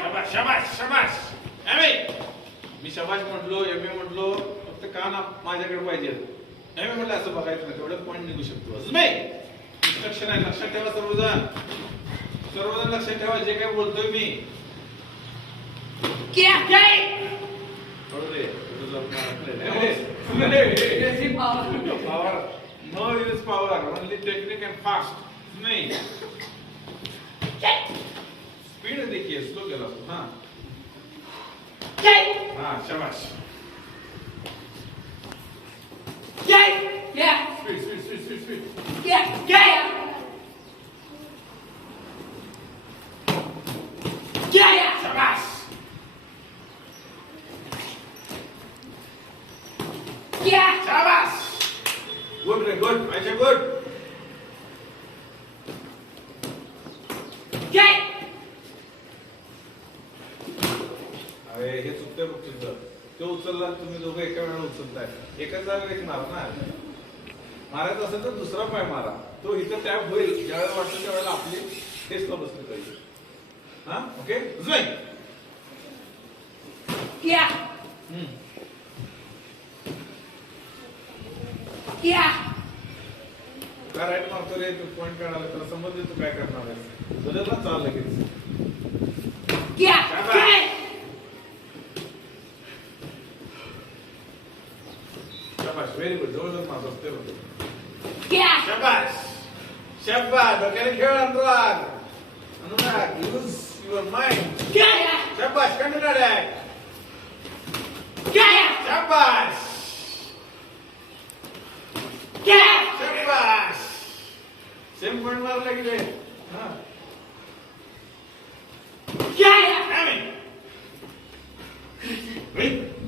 शाबास शाबास शाबास. मी शाबास म्हटलो, एम ए म्हटलो, फक्त कान माझ्याकडे पाहिजे. एम ए म्हटलं असं बघायचं नाही, तेवढं पॉईंट निघू शकतो. इन्स्ट्रक्शन आहे, लक्षात ठेवा सर्वजण. सर्वजण लक्षात ठेवा जे काय बोलतोय मी. Power. No use power. Only technique and fast. नहीं. Speed देखिए, slow केला. हाँ. हाँ, शाबाश. Speed. शाबाश. शाबाश. Good रे, good. अच्छा good. अरे हे चुकतंय बघ तुझं. तो उचलला, तुम्ही दोघं एका वेळेला उचलताय. एकाच जागेवर एक मारा ना. मारायचं असेल तर दुसरा पाय मारा. तो इथं टॅप होईल ज्यावेळेला वाटतं त्यावेळेला आपली टेस्टला बसली पाहिजे. हा ओके. का राईट मारतो रे? तू पॉईंट काढायला त्याला समजले तू काय करणार आहे. बदलला चाल लगेच. शाबाश. Very good. जवळ मारत असते बघ. शाबाश शाबाश. डोक्याने खेळ Anurag. Anurag use your mind. शाबाश. Continue dad. शाबाश शाबाश. सेम पॉइंट मारला की रे. हाँ. Wait.